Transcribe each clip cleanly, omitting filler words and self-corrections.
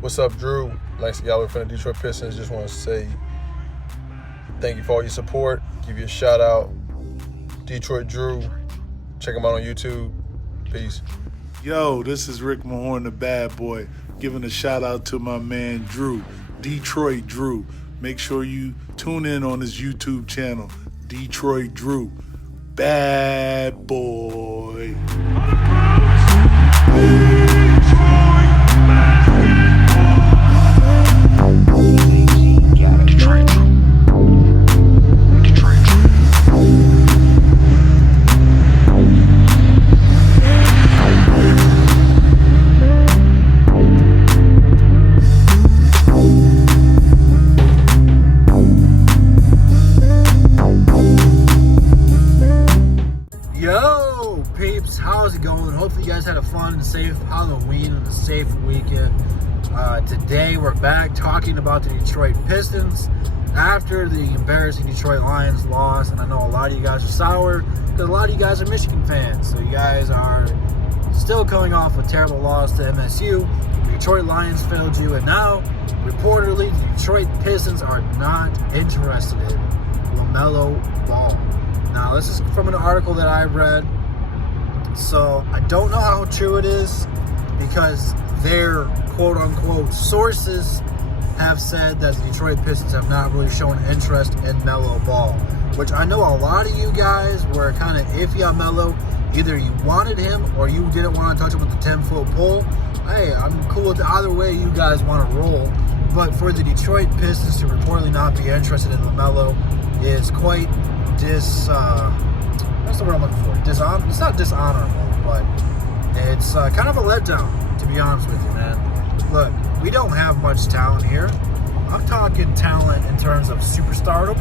What's up, Drew? Lance Galloway from the Detroit Pistons. Just want to say thank you for all your support. Give you a shout out. Detroit Drew. Check him out on YouTube. Peace. Yo, this is Rick Mahorn, the bad boy, giving a shout out to my man Drew, Detroit Drew. Make sure you tune in on his YouTube channel, Detroit Drew. Bad boy. Yo, peeps, how's it going? Hopefully you guys had a fun and safe Halloween and a safe weekend. Today we're back talking about the Detroit Pistons after the embarrassing Detroit Lions loss, and I know a lot of you guys are sour because a lot of you guys are Michigan fans, so you guys are still coming off a terrible loss to MSU. The Detroit Lions failed you, and now reportedly the Detroit Pistons are not interested in Lamelo Ball. Now, this is from an article that I read, so I don't know how true it is because their quote-unquote sources have said that the Detroit Pistons have not really shown interest in Melo Ball, which I know a lot of you guys were kind of iffy on Melo. Either you wanted him or you didn't want to touch him with the 10-foot pole. Hey, I'm cool with either way you guys want to roll, but for the Detroit Pistons to reportedly not be interested in LaMelo is quite what's the word I'm looking for? It's not dishonorable, but it's kind of a letdown, to be honest with you, man. Look, we don't have much talent here. I'm talking talent in terms of superstardom.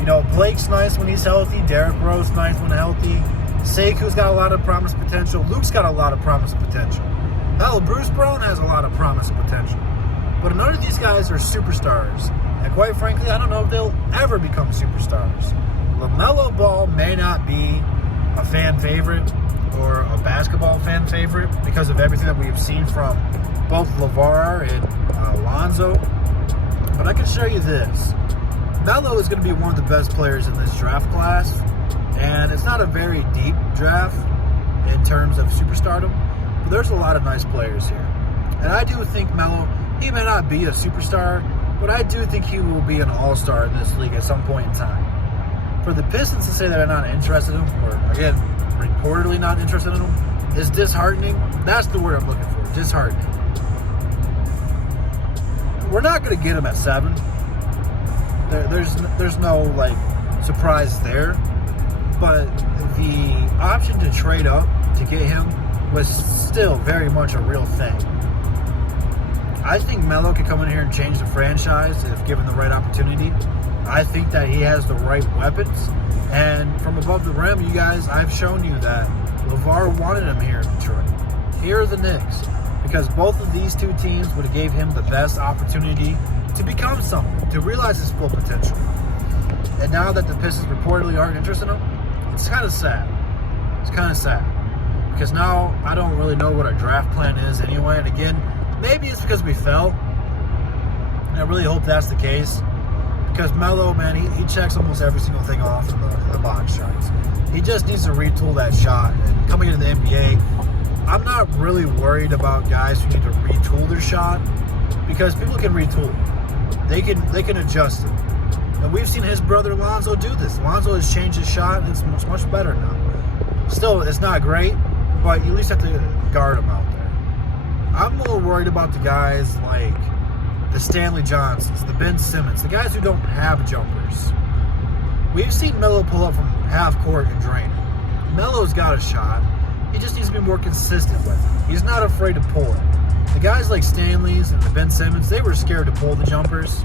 You know, Blake's nice when he's healthy. Derrick Rose nice when healthy. Seku's got a lot of promise potential. Luke's got a lot of promise potential. Hell, Bruce Brown has a lot of promise potential. But none of these guys are superstars. And quite frankly, I don't know if they'll ever become superstars. LaMelo Ball may not be a fan favorite or a basketball fan favorite because of everything that we've seen from both LeVar and Lonzo. But I can show you this. Melo is going to be one of the best players in this draft class. And it's not a very deep draft in terms of superstardom. But there's a lot of nice players here. And I do think Melo, he may not be a superstar, but I do think he will be an all-star in this league at some point in time. For the Pistons to say that they're not interested in him, or again, reportedly not interested in him, is disheartening. That's the word I'm looking for, disheartening. We're not going to get him at 7. There's no, like, surprise there. But the option to trade up to get him was still very much a real thing. I think Melo could come in here and change the franchise if given the right opportunity. I think that he has the right weapons. And from above the rim, you guys, I've shown you that LeVar wanted him here in Detroit. Here are the Knicks. Because both of these two teams would have gave him the best opportunity to become something, to realize his full potential. And now that the Pistons reportedly aren't interested in him, it's kind of sad. It's kind of sad. Because now I don't really know what our draft plan is anyway. And again, maybe it's because we fell. And I really hope that's the case. Because Melo, man, he checks almost every single thing off in the box charts. He just needs to retool that shot. And coming into the NBA, I'm not really worried about guys who need to retool their shot because people can retool. They can adjust it. And we've seen his brother Lonzo do this. Lonzo has changed his shot, and it's much better now. Still, it's not great, but you at least have to guard him out there. I'm more worried about the guys like the Stanley Johnsons, the Ben Simmons, the guys who don't have jumpers. We've seen Melo pull up from half court and drain it. Melo's got a shot. He just needs to be more consistent with it. He's not afraid to pull it. The guys like Stanley's and the Ben Simmons, they were scared to pull the jumpers.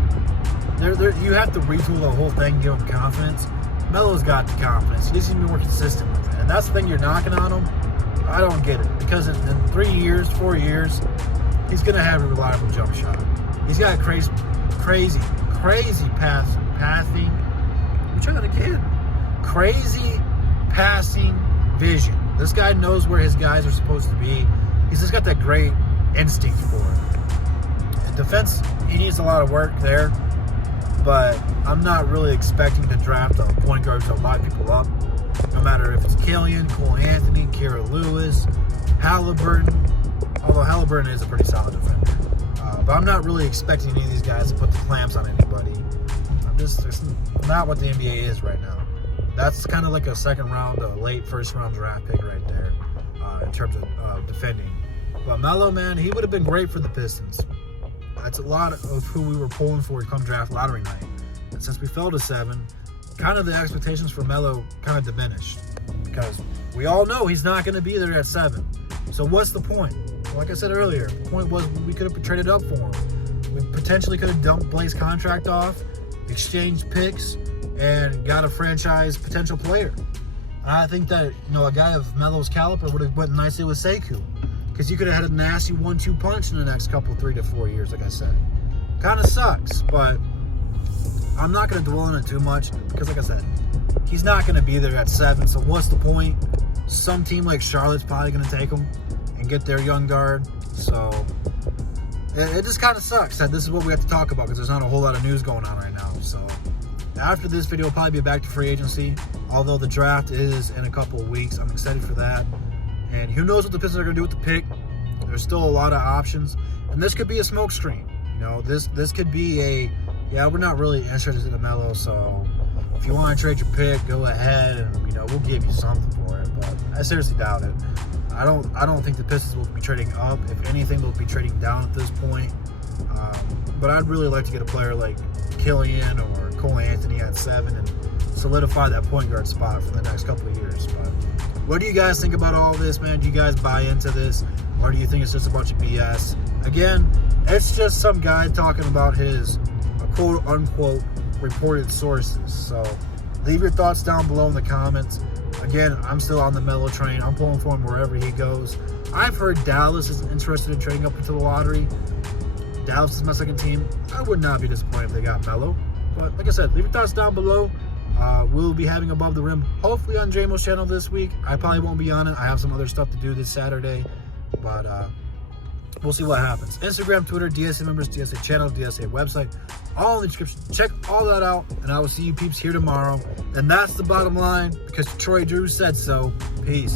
You have to retool the whole thing, give him confidence. Melo's got the confidence. He needs to be more consistent with it. And that's the thing you're knocking on him. I don't get it. Because in 3 years, 4 years, he's going to have a reliable jump shot. He's got crazy passing. I'm trying again. Crazy passing vision. This guy knows where his guys are supposed to be. He's just got that great instinct for it. defense, he needs a lot of work there, but I'm not really expecting to draft a point guard to light people up. No matter if it's Killian, Cole Anthony, Kira Lewis, Halliburton, although Halliburton is a pretty solid defender. But I'm not really expecting any of these guys to put the clamps on anybody. It's not what the NBA is right now. That's kind of like a second round, a late first round draft pick right there in terms of defending. But Melo, man, he would have been great for the Pistons. That's a lot of who we were pulling for come draft lottery night. And since we fell to 7, kind of the expectations for Melo kind of diminished. Because we all know he's not going to be there at 7. So what's the point? Like I said earlier, the point was we could have traded up for him. We potentially could have dumped Blake's contract off, exchanged picks, and got a franchise potential player. I think that, a guy of Melo's caliber would have went nicely with Sekou, because you could have had a nasty 1-2 punch in the next couple 3 to 4 years, like I said. Kind of sucks, but I'm not going to dwell on it too much, because like I said, he's not going to be there at 7, so what's the point? Some team like Charlotte's probably going to take him and get their young guard, so it just kind of sucks that this is what we have to talk about, because there's not a whole lot of news going on right now. So after this video, we'll probably be back to free agency, although the draft is in a couple of weeks. I'm excited for that, and who knows what the Pistons are going to do with the pick. There's still a lot of options, and this could be a smoke screen. This could be we're not really interested in Melo, so if you want to trade your pick, go ahead, and we'll give you something for it, but I seriously doubt it. I don't think the Pistons will be trading up. If anything, they'll be trading down at this point. But I'd really like to get a player like Killian or Cole Anthony at 7 and solidify that point guard spot for the next couple of years. But what do you guys think about all this, man? Do you guys buy into this, or do you think it's just a bunch of BS? Again, it's just some guy talking about his quote-unquote reported sources. So leave your thoughts down below in the comments. Again, I'm still on the Melo train. I'm pulling for him wherever he goes. I've heard Dallas is interested in trading up into the lottery. Dallas is my second team. I would not be disappointed if they got Melo. But like I said, leave your thoughts down below. We'll be having Above the Rim hopefully on JMO's channel this week. I probably won't be on it. I have some other stuff to do this Saturday. But we'll see what happens. Instagram, Twitter, DSA members, DSA channel, DSA website, all in the description. Check all that out, and I will see you peeps here tomorrow. And that's the bottom line, because Troy Drew said so. Peace.